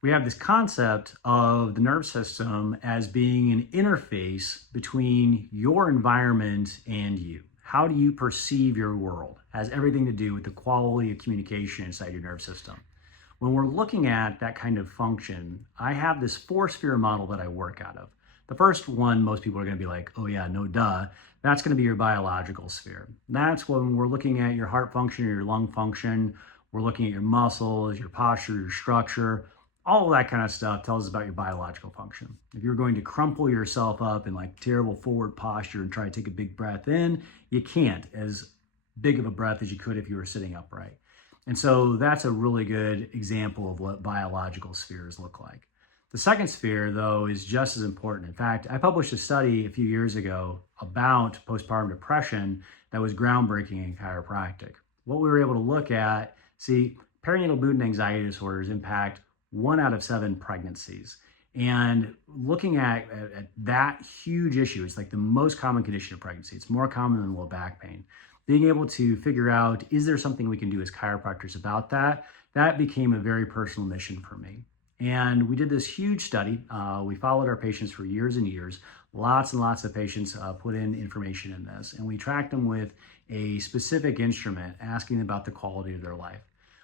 We have this concept of the nerve system as being an interface between your environment and you. How do you perceive your world? It has everything to do with the quality of communication inside your nerve system. When we're looking at that kind of function, I have this four-sphere model that I work out of. The first one, most people are going to be like, oh yeah, no duh. That's going to be your biological sphere. That's when we're looking at your heart function or your lung function. We're looking at your muscles, your posture, your structure. All of that kind of stuff tells us about your biological function. If you're going to crumple yourself up in like terrible forward posture and try to take a big breath in, you can't as big of a breath as you could if you were sitting upright. And so that's a really good example of what biological spheres look like. The second sphere, though, is just as important. In fact, I published a study a few years ago about postpartum depression that was groundbreaking in chiropractic. What we were able to look at, perinatal mood and anxiety disorders impact 1 out of 7 pregnancies. And looking at that huge issue, it's like the most common condition of pregnancy. It's more common than low back pain. Being able to figure out, is there something we can do as chiropractors about that? That became a very personal mission for me. And we did this huge study. We followed our patients for years and years. Lots and lots of patients put in information in this. And we tracked them with a specific instrument, asking about the quality of their life.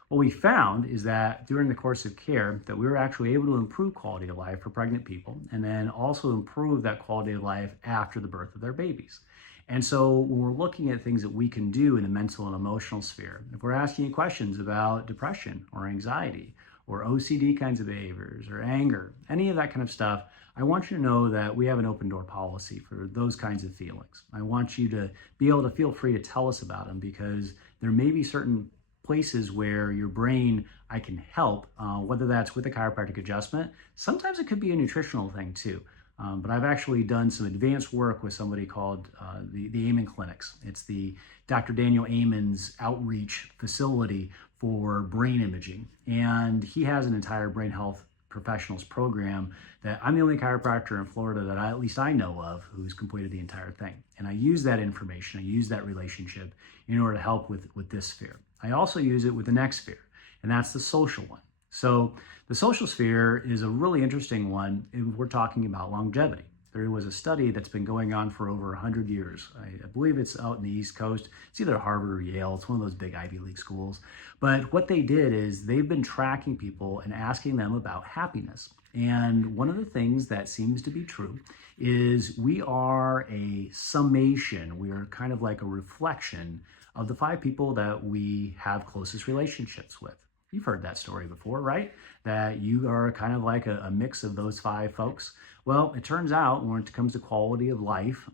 What we found is that during the course of care, that we were actually able to improve quality of life for pregnant people, and then also improve that quality of life after the birth of their babies. And so when we're looking at things that we can do in the mental and emotional sphere, if we're asking you questions about depression or anxiety or OCD kinds of behaviors or anger, any of that kind of stuff, I want you to know that we have an open door policy for those kinds of feelings. I want you to be able to feel free to tell us about them, because there may be certain places where your brain, I can help, whether that's with a chiropractic adjustment. Sometimes it could be a nutritional thing too. But I've actually done some advanced work with somebody called the Amen Clinics. It's the Dr. Daniel Amen's outreach facility for brain imaging. And he has an entire brain health professionals program that I'm the only chiropractor in Florida that at least I know of who's completed the entire thing. And I use that information, I use that relationship in order to help with this sphere. I also use it with the next sphere, and that's the social one. So the social sphere is a really interesting one if we're talking about longevity. There was a study that's been going on for over 100 years. I believe it's out in the East Coast. It's either Harvard or Yale. It's one of those big Ivy League schools. But what they did is they've been tracking people and asking them about happiness. And one of the things that seems to be true is we are a summation. We are kind of like a reflection of the 5 people that we have closest relationships with. You've heard that story before, right? That you are kind of like a mix of those 5 folks. Well, it turns out when it comes to quality of life,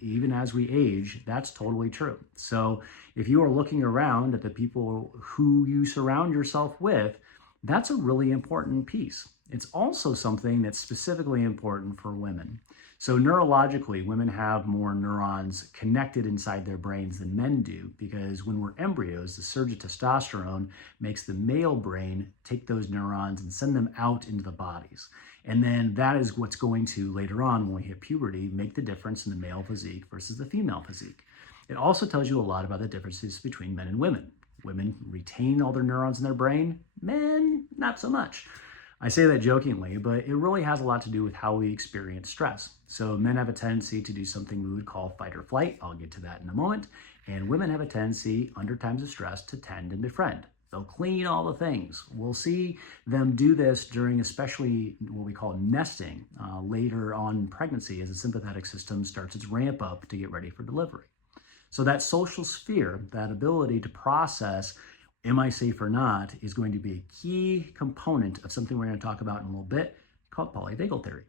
even as we age, that's totally true. So if you are looking around at the people who you surround yourself with, that's a really important piece. It's also something that's specifically important for women. So neurologically, women have more neurons connected inside their brains than men do, because when we're embryos, the surge of testosterone makes the male brain take those neurons and send them out into the bodies. And then that is what's going to, later on when we hit puberty, make the difference in the male physique versus the female physique. It also tells you a lot about the differences between men and women. Women retain all their neurons in their brain, men, not so much. I say that jokingly, but it really has a lot to do with how we experience stress. So men have a tendency to do something we would call fight or flight. I'll get to that in a moment. And women have a tendency, under times of stress, to tend and befriend. They'll clean all the things. We'll see them do this during especially what we call nesting later on in pregnancy, as the sympathetic system starts its ramp up to get ready for delivery. So that social sphere, that ability to process, am I safe or not, is going to be a key component of something we're going to talk about in a little bit called polyvagal theory.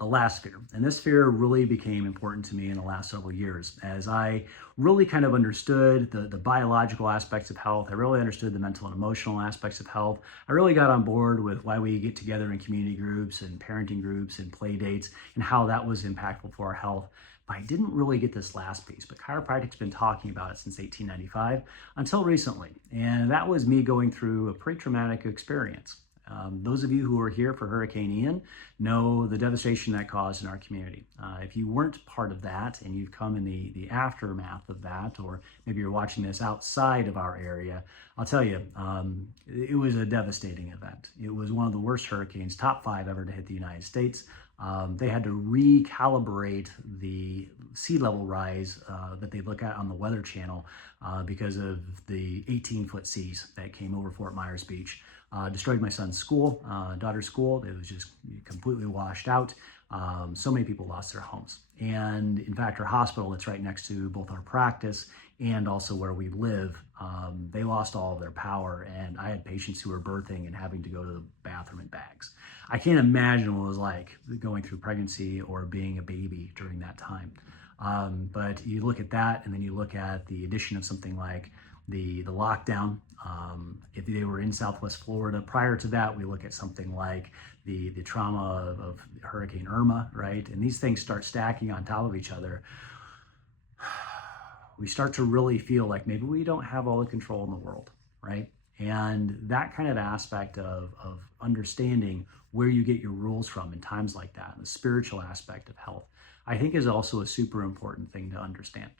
The last sphere. And this sphere really became important to me in the last several years as I really kind of understood the biological aspects of health. I really understood the mental and emotional aspects of health. I really got on board with why we get together in community groups and parenting groups and play dates and how that was impactful for our health. But I didn't really get this last piece, but chiropractic's been talking about it since 1895 until recently. And that was me going through a pretty traumatic experience. Those of you who were here for Hurricane Ian know the devastation that caused in our community. If you weren't part of that and you've come in the aftermath of that, or maybe you're watching this outside of our area, I'll tell you, it was a devastating event. It was one of the worst hurricanes, top 5 ever to hit the United States. They had to recalibrate the sea level rise that they look at on the Weather Channel because of the 18-foot seas that came over Fort Myers Beach. Destroyed my son's school, daughter's school. It was just completely washed out. So many people lost their homes. And in fact, our hospital that's right next to both our practice and also where we live, they lost all of their power. And I had patients who were birthing and having to go to the bathroom in bags. I can't imagine what it was like going through pregnancy or being a baby during that time. But you look at that, and then you look at the addition of something like the lockdown. If they were in Southwest Florida, prior to that, we look at something like the trauma of Hurricane Irma, right? And these things start stacking on top of each other. We start to really feel like maybe we don't have all the control in the world, right? And that kind of aspect of understanding where you get your rules from in times like that, and the spiritual aspect of health, I think is also a super important thing to understand.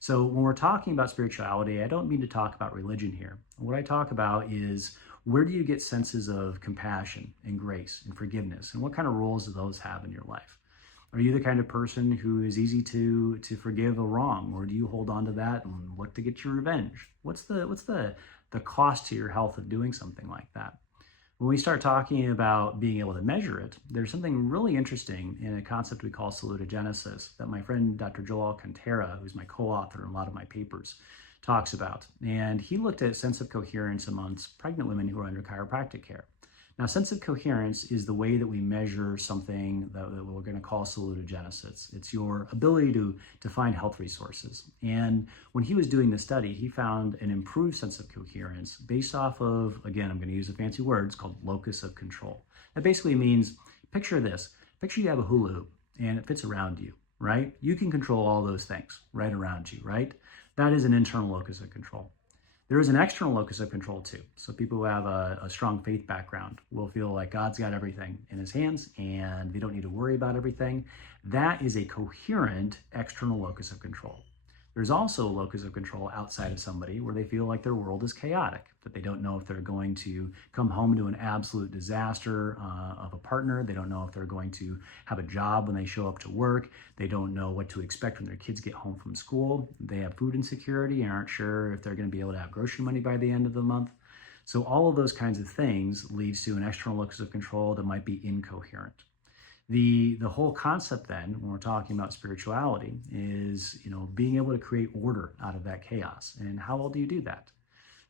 So when we're talking about spirituality, I don't mean to talk about religion here. What I talk about is, where do you get senses of compassion and grace and forgiveness? And what kind of roles do those have in your life? Are you the kind of person who is easy to forgive a wrong, or do you hold on to that and look to get your revenge? What's the cost to your health of doing something like that? When we start talking about being able to measure it, there's something really interesting in a concept we call salutogenesis that my friend Dr. Joel Alcantara, who's my co-author in a lot of my papers, talks about. And he looked at sense of coherence amongst pregnant women who are under chiropractic care. Now, sense of coherence is the way that we measure something that we're going to call salutogenesis. It's your ability to find health resources. And when he was doing the study, he found an improved sense of coherence based off of, again, I'm going to use the fancy words called locus of control. That basically means, picture this. Picture you have a hula hoop and it fits around you, right? You can control all those things right around you, right? That is an internal locus of control. There is an external locus of control too. So people who have a strong faith background will feel like God's got everything in his hands and they don't need to worry about everything. That is a coherent external locus of control. There's also a locus of control outside of somebody where they feel like their world is chaotic, that they don't know if they're going to come home to an absolute disaster of a partner. They don't know if they're going to have a job when they show up to work. They don't know what to expect when their kids get home from school. They have food insecurity and aren't sure if they're going to be able to have grocery money by the end of the month. So all of those kinds of things leads to an external locus of control that might be incoherent. The whole concept then, when we're talking about spirituality, is being able to create order out of that chaos. And how well do you do that?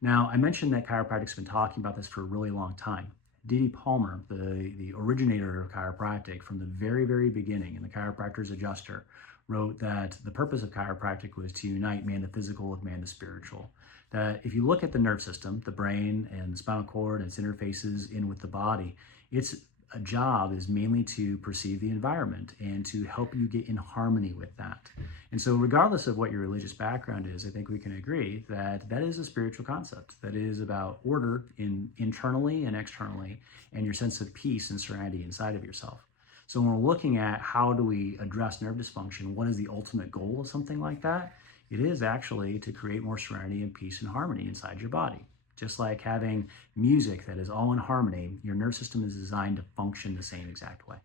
Now, I mentioned that chiropractic's been talking about this for a really long time. D.D. Palmer, the originator of chiropractic from the very, very beginning, and the Chiropractor's Adjuster, wrote that the purpose of chiropractic was to unite man the physical with man the spiritual. That if you look at the nerve system, the brain and the spinal cord and its interfaces in with the body, its a job is mainly to perceive the environment and to help you get in harmony with that. And so regardless of what your religious background is, I think we can agree that that is a spiritual concept that is about order internally and externally, and your sense of peace and serenity inside of yourself. So when we're looking at how do we address nerve dysfunction, what is the ultimate goal of something like that? It is actually to create more serenity and peace and harmony inside your body. Just like having music that is all in harmony, your nerve system is designed to function the same exact way.